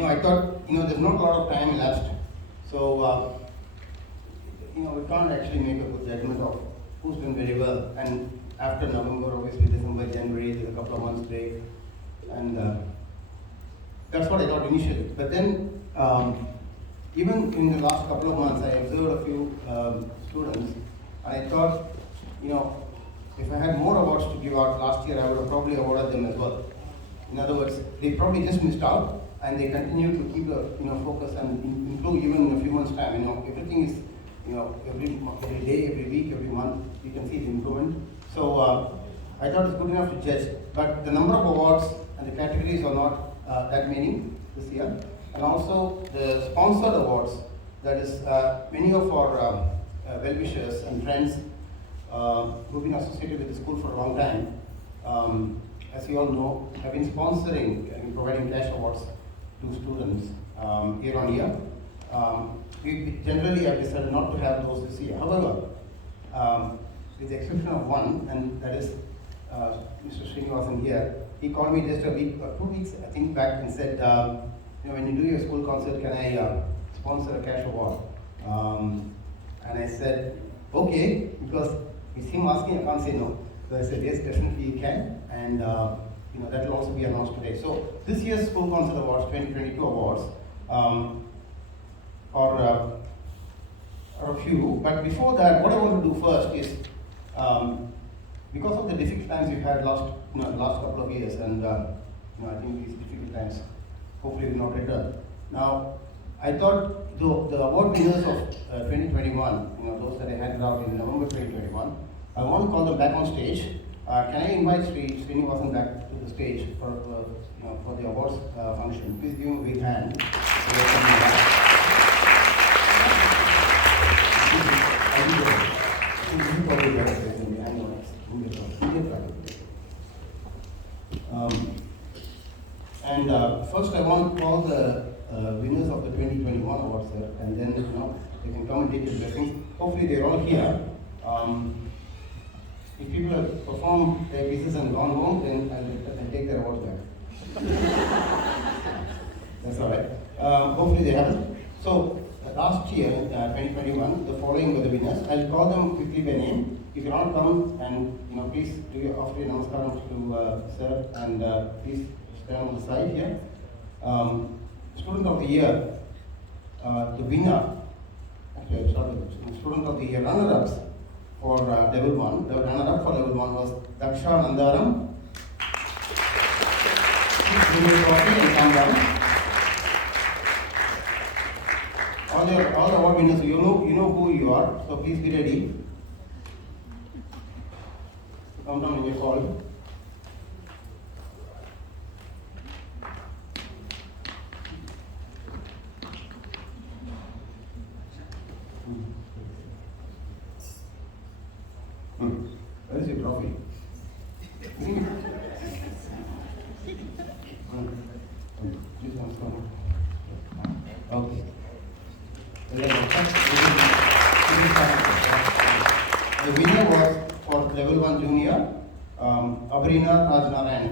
I thought, there's not a lot of time elapsed. So, we can't actually make a good judgment of who's doing very well. And after November, obviously December, January, there's a couple of months break. And that's what I thought initially. But then, even in the last couple of months, I observed a few students, and I thought, if I had more awards to give out last year, I would have probably awarded them as well. In other words, they probably just missed out, and they continue to keep the focus and improve even in a few months' time. Everything is every day, every week, every month, you can see the improvement. So I thought it's good enough to judge, but the number of awards and the categories are not that many this year. And also the sponsored awards, that is many of our well-wishers and friends who've been associated with the school for a long time, as you all know, have been sponsoring and providing cash awards to students year on year. We generally have decided not to have those this year. However, with the exception of one, and that is Mr. Srinivasan here, he called me just a week or 2 weeks, I think, back and said, when you do your school concert, can I sponsor a cash award? And I said, okay, because with him asking, I can't say no. So I said, yes, definitely you can, and that will also be announced today. So this year's School Concert Awards, 2022 awards, are a few. But before that, what I want to do first is, because of the difficult times we've had last couple of years, and I think these difficult times hopefully will not return. Now, I thought the award winners of 2021, those that I handed out in November 2021, I want to call them back on stage. Can I invite Srinivasan back to the stage for the awards function? Please give him a big hand. And first I want to call the winners of the 2021 awards, sir, and then they can come and take their blessings. Hopefully they're all here. If people have performed their pieces and gone home, then I'll take their awards back. That's all right. Hopefully they haven't. So last year, 2021, the following were the winners. I'll call them quickly by name. You can all come and please do your offer your namaskaram to sir, and please stand on the side here. Student of the year, the winner. Actually, I'll start with student of the year, runner-ups. For level 1, the runner-up for level 1 was Daksha Nandaram. Please coffee and come down. All the award winners, you know who you are, so please be ready. Come down in your call. Where is your trophy? Okay. The winner was for level 1 junior, Abrina Rajnarayan.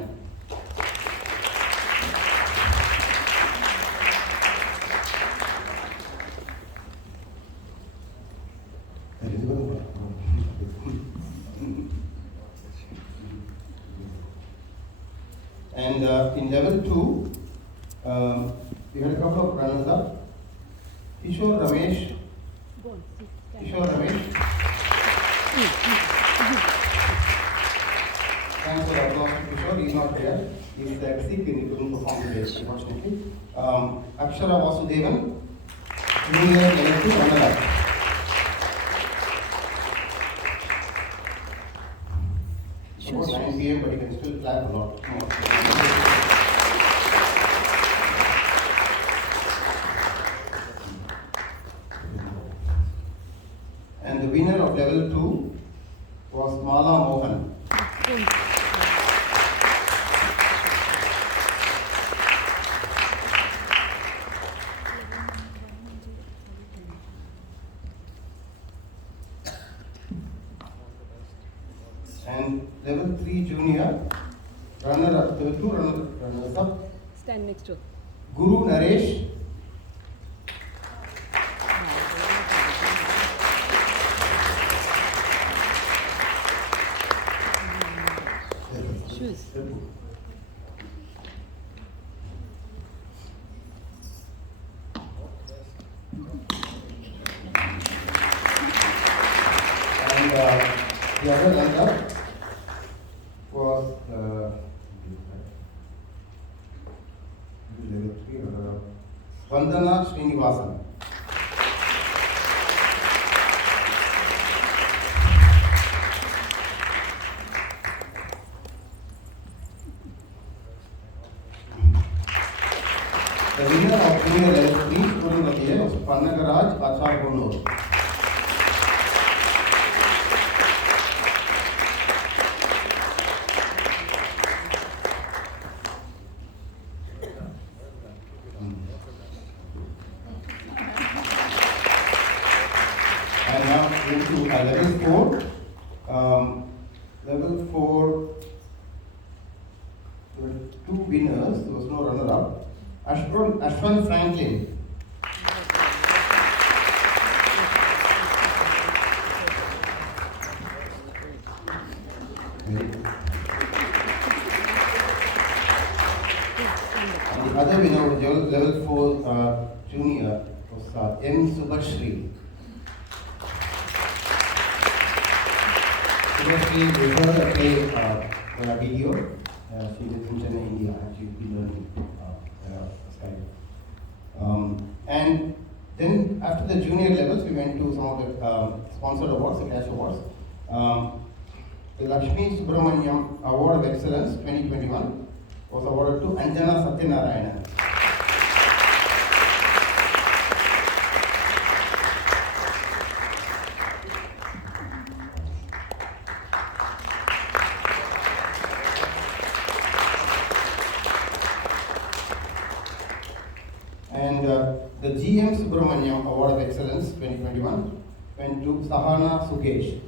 And in level 2, we had a couple of runners up. Kishore Ramesh. Thanks for the applause to Kishore. He's not here. He's the sick and he couldn't perform today, unfortunately. Akshara Vasudevan, junior level 2 runner-up. About 9 p.m., but you can still clap a lot more. And the winner of level 2 was Mala Mohan. And level 3 junior runner-up, there were 2 runners up. Stand next to. Guru Naresh. Shoes. And the other runner was Vandana Srinivasan. The winner of junior level 3 student of the year was Pannagaraj Achar Gonur. And now into level 4. Level 4, there were 2 winners, there was no runner-up. Ashwin Franklin. And the other winner was level 4 junior was M. Shri. She referred to play video. She lives in Chennai, India, and she's been learning Skype. And then after the junior levels, we went to some of the sponsored awards, the cash awards. The Lakshmi Subramaniam Award of Excellence 2021 was awarded to Anjana Satyanarayana. And the GM Subramaniam Award of Excellence 2021 went to Sahana Sukesh.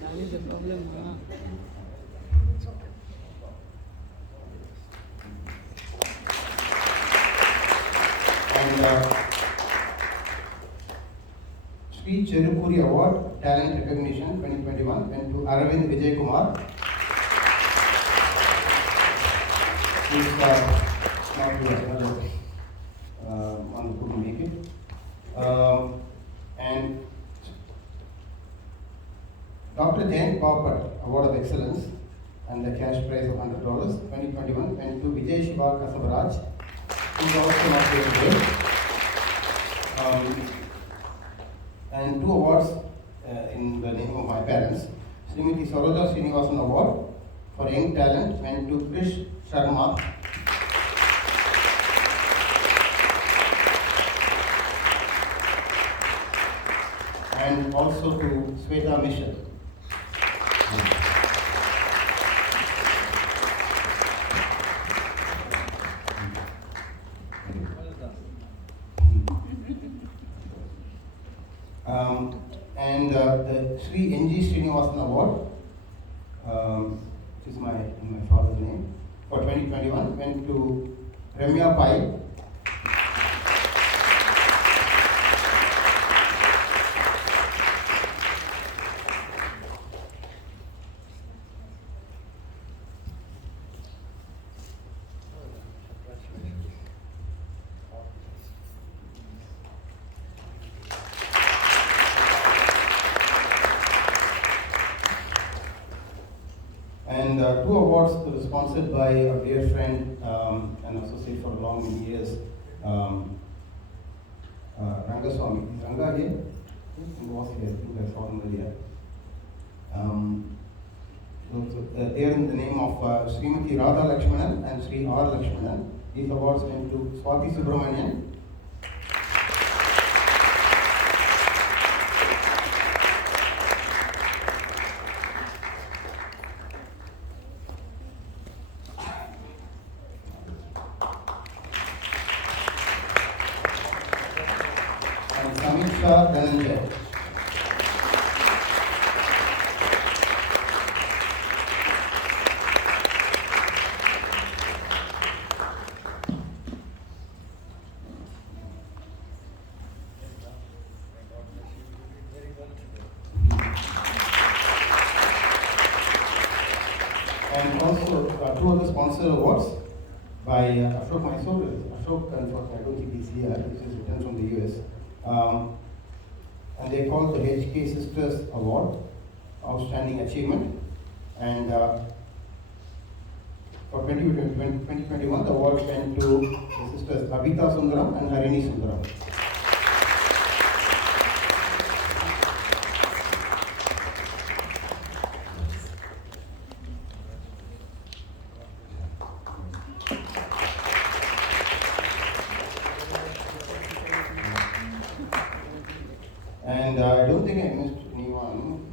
That is the problem. And Shri Cherukuri Award Talent Recognition 2021 went to Aravind Vijay Kumar. He's not here, one who couldn't make it. And Dr. Jain Pauper Award of Excellence and the cash prize of $100 2021 went to Vijay Shiva Kasavaraj, who is also not here today. And 2 awards in the name of my parents. Srimati Saroja Srinivasan Award for Young Talent went to Krish Sharma. And also to Sweta Mission. And the Shri N.G. Srinivasan Award, which is my father's name, for 2021 went to Ramya Pai. And 2 awards were sponsored by a dear friend and associate for long many years, Rangaswamy. Is Ranga here? He was here. I think I saw him earlier. They are in the name of Srimati Raaga Lakshmanan and Sri R. Lakshmanan. These awards went to Swati Subramanian. Pratishtha Dhananjay. And also two other sponsor awards by Ashok Mysore. Ashok, unfortunately, I don't think he's here, which is returned from the US. And they called the HK Sisters Award, Outstanding Achievement. And for 2021, the award went to the sisters Abhita Sundaram and Harini Sundaram. And I don't think I missed anyone.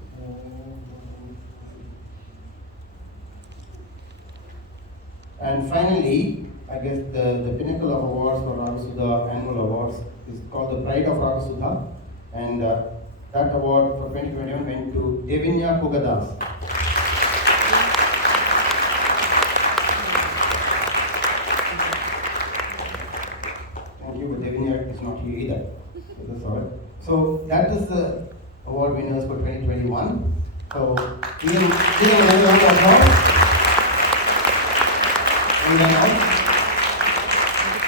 And finally, I guess the pinnacle of awards for Raaga Sudha annual awards is called the Pride of Raaga Sudha. And that award for 2021 went to Devinya Pugadas. Thank you, but Devinya is not here either. So that's all right. So that is the award winners for 2021. So give them another round of applause. And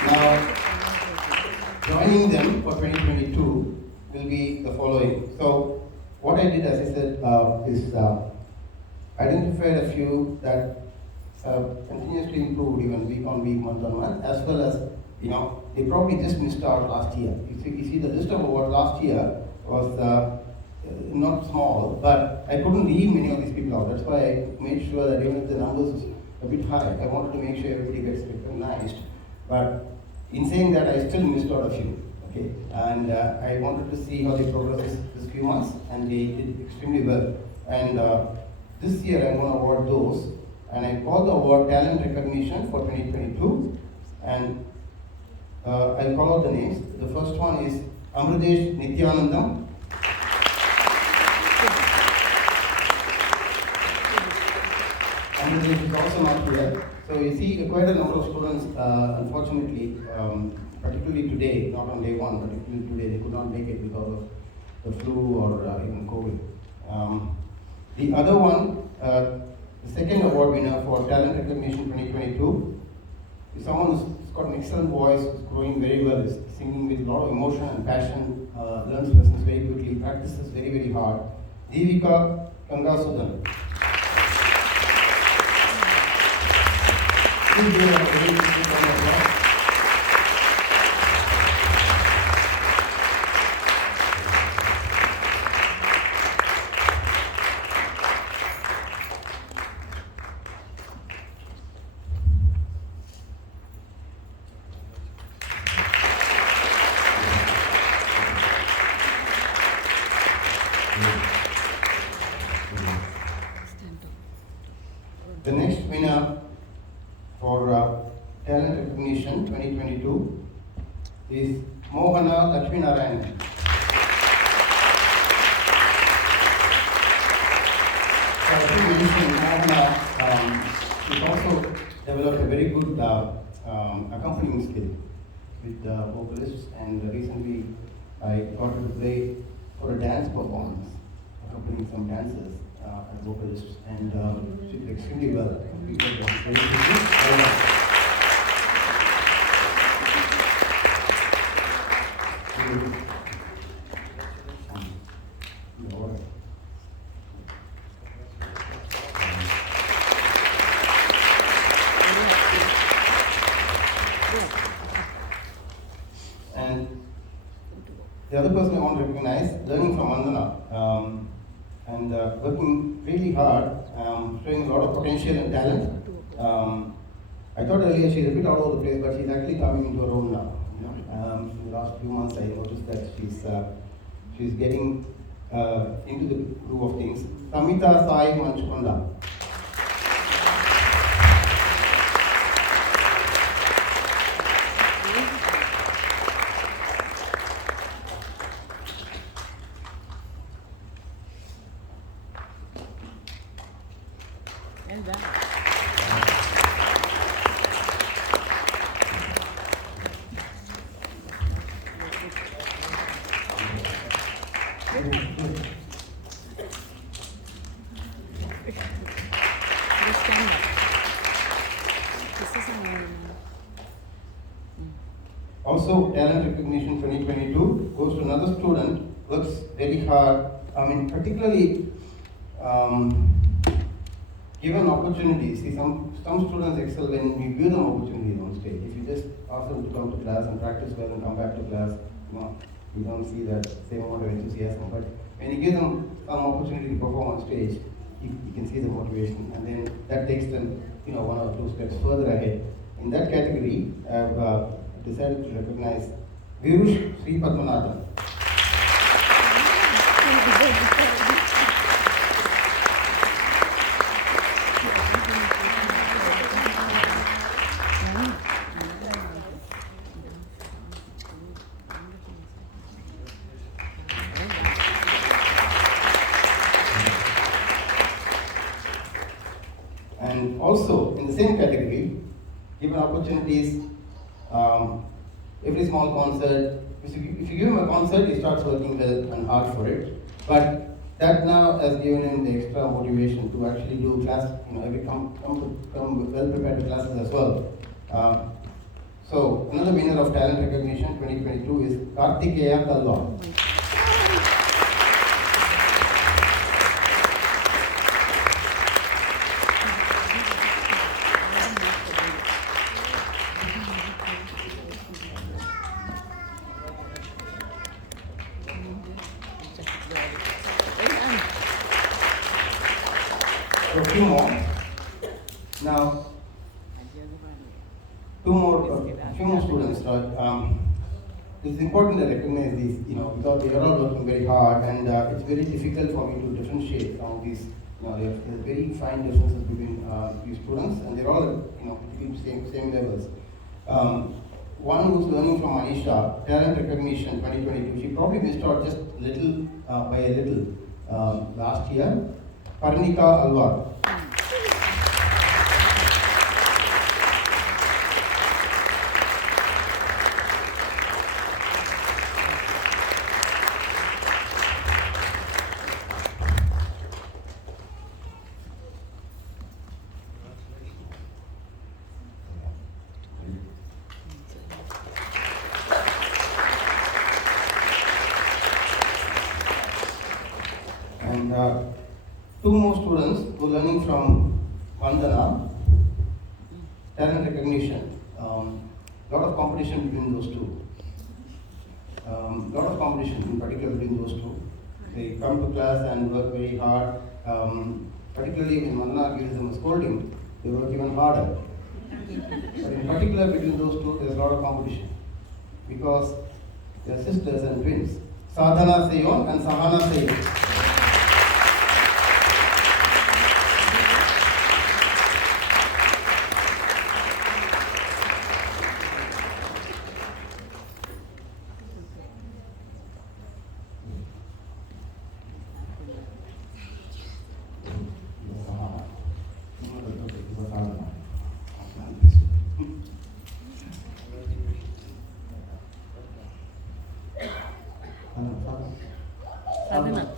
now, joining them for 2022 will be the following. So what I did, as I said, is identified a few that continuously improved even week on week, month on month, as well as, they probably just missed out last year. You see the list of awards last year was not small, but I couldn't leave many of these people out. That's why I made sure that even if the numbers is a bit high, I wanted to make sure everybody gets recognized. But in saying that, I still missed out a few. Okay, and I wanted to see how they progressed this few months, and they did extremely well. And this year I'm going to award those, and I call the award Talent Recognition for 2022. And I'll call out the names. The first one is Amrudesh Nityanandam. Amrudesh is also not here. So you see quite a number of students, unfortunately, particularly today, not on day one, particularly today, they could not make it because of the flu or even COVID. The other one, the second award winner for Talent Recognition 2022 is someone who's got an excellent voice, is growing very well, is singing with a lot of emotion and passion, learns lessons very quickly, practices very, very hard. Devika Kangasudan. Please give her a very big round of applause. The next winner for Talent Recognition 2022 is Mohana Lakshminarayan. So I think mentioned Mohana, she's also developed a very good accompanying skill with vocalists, and recently I got her to play for a dance performance, accompanying some dancers and vocalists, and she did extremely well. People were very busy. And the other person I want to recognize, learning from Vandana, and working really hard, showing a lot of potential and talent. I thought earlier she's a bit all over the place, but she's actually coming into her own now. In the last few months, I noticed that she's getting into the groove of things. Samita Sai Manchukonda. Also, talent recognition 2022 goes to another student, works very hard. I mean, particularly given opportunities. See, some students excel when we give them opportunities on stage. If you just ask them to come to class and practice well and come back to class, you don't see that same amount of enthusiasm. But when you give them some opportunity to perform on stage, you can see the motivation, and then that takes them, one or two steps further ahead. In that category, I've decided to recognize Virush Sri Padmanathan. And also, in the same category, given opportunities, every small concert, if you give him a concert, he starts working well and hard for it. But that now has given him the extra motivation to actually do class, come well prepared to classes as well. So, another winner of Talent Recognition 2022 is Kartikeya Kalwa. So, a few more. Now, a few more students. It's important to recognize these, because they are all working very hard, and it's very difficult for me to differentiate some of these. There's very fine differences between these students, and they're all, same levels. One who's learning from Anisha, Talent Recognition 2022, she probably missed out just little by a little last year. Parnika Alwar. And two more students who are learning from Vandana, talent recognition. Lot of competition between those two. Lot of competition in particular between those two. They come to class and work very hard. Particularly when Vandana gives them a scolding, they work even harder. But in particular between those two, there's a lot of competition because they're sisters and twins. Sadhana Seyon and Sahana Seyon. Sadhana.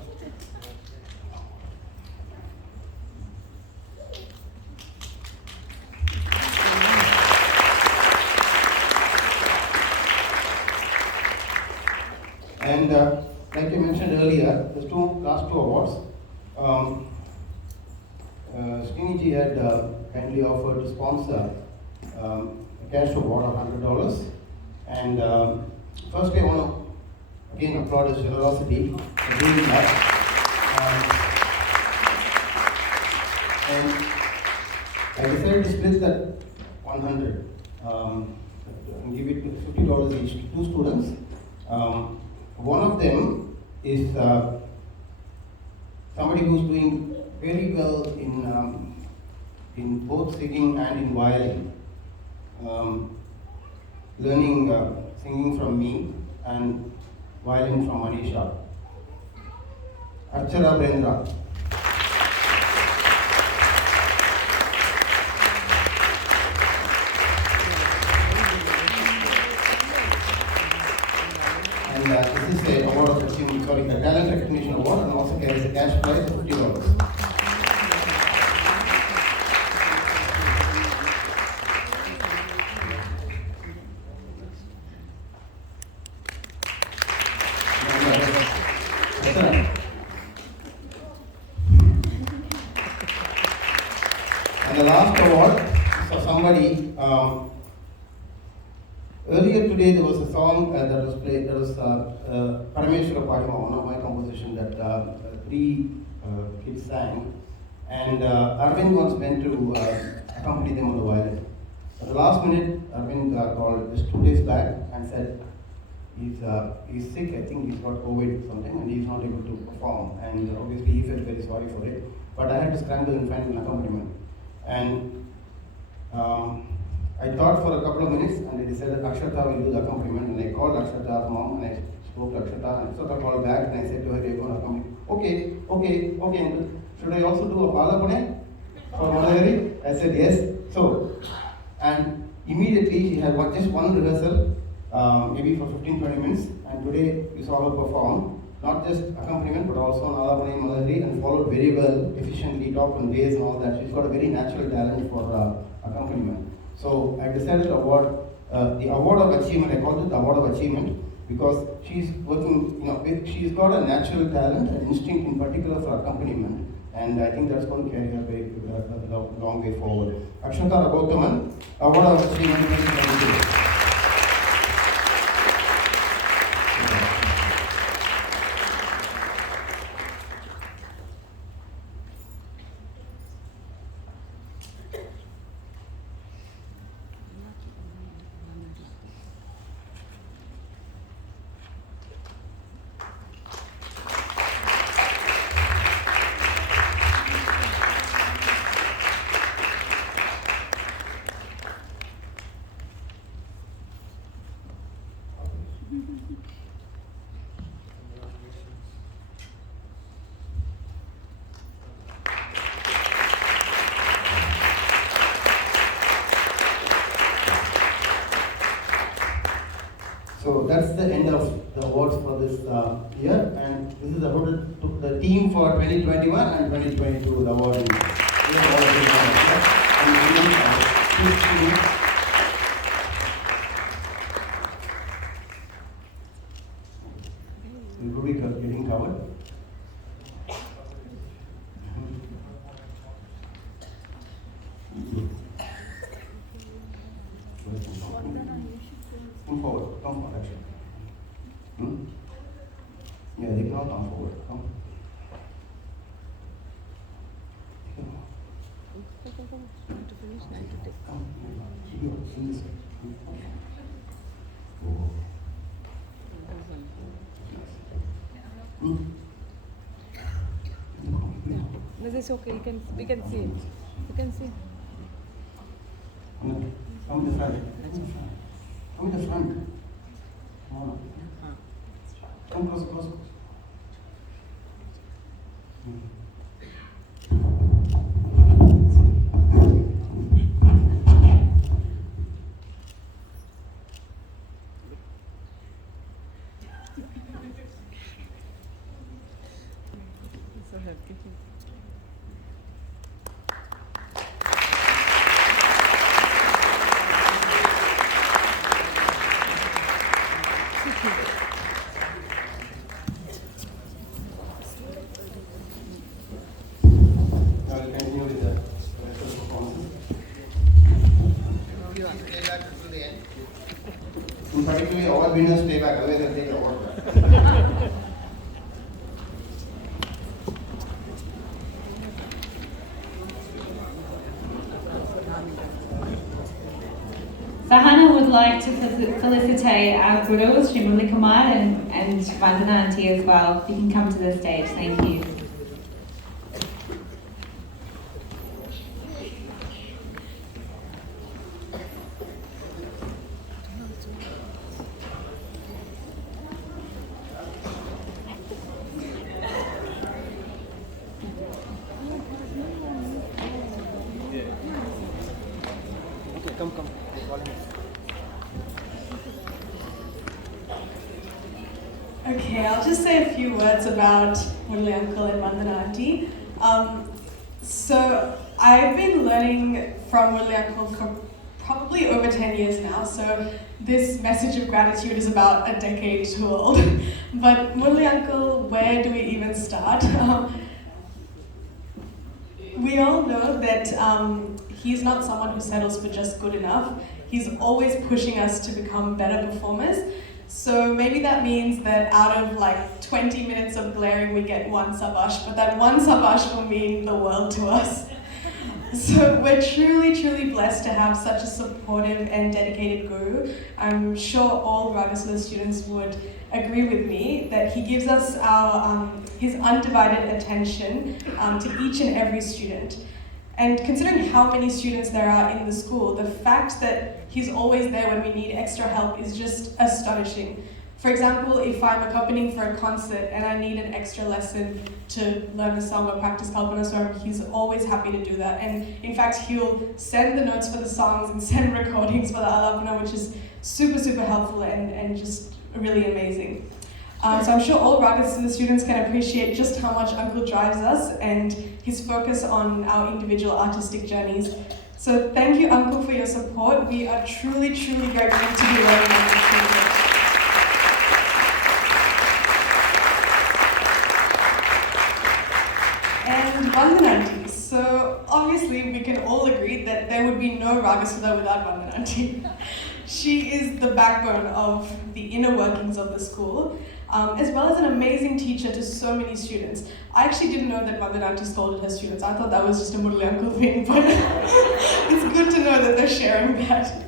And like I mentioned earlier, the last two awards, Srini had kindly offered to sponsor a cash award of $100. And firstly, I want to again applaud his generosity for doing that. And I decided to split that 100 and give it $50 each to two students. One of them is somebody who's doing very well in both singing and in violin. Learning singing from me and violin from Anisha. Archana Brendra. And this is a award of a talent recognition award, and also carries a cash prize of $50. for somebody. Earlier today there was a song that was played. There was Parameshwara Pahima, one of my compositions that three kids sang, and Arvind once went to accompany them on the violin. At the last minute, Arvind called just 2 days back and said he's sick. I think he's got COVID or something, and he's not able to perform. And obviously he felt very sorry for it. But I had to scramble and find an accompaniment. And I thought for a couple of minutes, and I decided Akshata will do the accompaniment. And I called Akshata's mom, and I spoke to Akshata, and Akshata called back, and I said to her, "You're going to accompany." Okay, uncle. Should I also do a Palapane for Malagari? I said yes. So, and immediately she had just one rehearsal, maybe for 15-20 minutes, and today you saw her perform, not just accompaniment, but also on Alapane Malagari, and followed very well, efficiently, top on bass and all that. She's got a very natural talent for accompaniment. So I decided to award the award of achievement. I called it the award of achievement because she's working, she's got a natural talent and instinct in particular for accompaniment, and I think that's going to carry her very long way forward. Akshata Raghutaman, award of achievement 2022. So that's the end of the awards for this year, and this is about the team for 2021 and 2022. The award is getting covered. Come forward, actually. Yeah, they cannot come forward. Come. Come. Here, in this way. No, this is okay. We can see it. You can see. Come in the front. Come in the front. Come on. Come close. So happy. In particular, all winners stay back, otherwise they'll take the award. Sahana would like to felicitate our gurus, Shri Multicultural and Vandana Auntie as well. You can come to the stage. Thank you. Come. Okay, I'll just say a few words about Murli Uncle and Vandana Auntie. So I've been learning from Murli Uncle for probably over 10 years now, so this message of gratitude is about a decade too old. But Murli Uncle, where do we even start? We all know that he's not someone who settles for just good enough. He's always pushing us to become better performers. So maybe that means that out of like 20 minutes of glaring, we get one sabash, but that one sabash will mean the world to us. So we're truly, truly blessed to have such a supportive and dedicated guru. I'm sure all Raaga Sudha students would agree with me that he gives us his undivided attention to each and every student. And considering how many students there are in the school, the fact that he's always there when we need extra help is just astonishing. For example, if I'm accompanying for a concert and I need an extra lesson to learn a song or practice Kalpana Swaram, he's always happy to do that. And in fact, he'll send the notes for the songs and send recordings for the Alapana, which is super, super helpful and just really amazing. So I'm sure all Raaga Sudha students can appreciate just how much Uncle drives us and his focus on our individual artistic journeys. So thank you, Uncle, for your support. We are truly, truly grateful to be learning with you. And Vandananti. So obviously we can all agree that there would be no Raaga Sudha without Vandananti. She is the backbone of the inner workings of the school, as well as an amazing teacher to so many students. I actually didn't know that Vandananti scolded her students. I thought that was just a Murali uncle thing, but it's good to know that they're sharing that.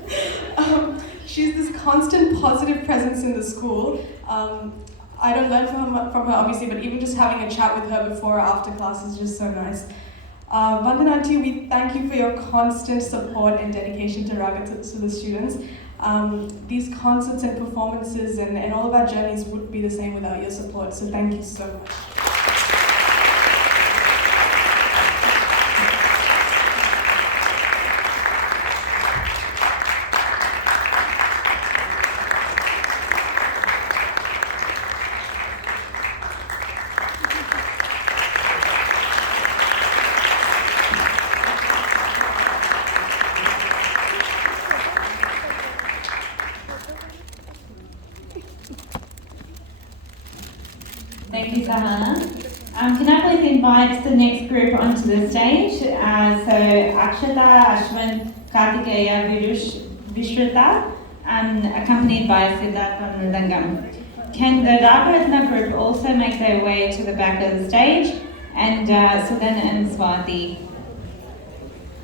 She's this constant positive presence in the school. I don't learn from her obviously, but even just having a chat with her before or after class is just so nice. Vandananti, we thank you for your constant support and dedication to Raaga to the students. These concerts and performances and all of our journeys wouldn't be the same without your support, so thank you so much. Thank you, Sahana. Can I please invite the next group onto the stage? So Akshata, Ashwin, Kartikeya, Virush, Vishrita, accompanied by Siddharth on the Lingam. Can the Raaga group also make their way to the back of the stage? And Sudhan and Swati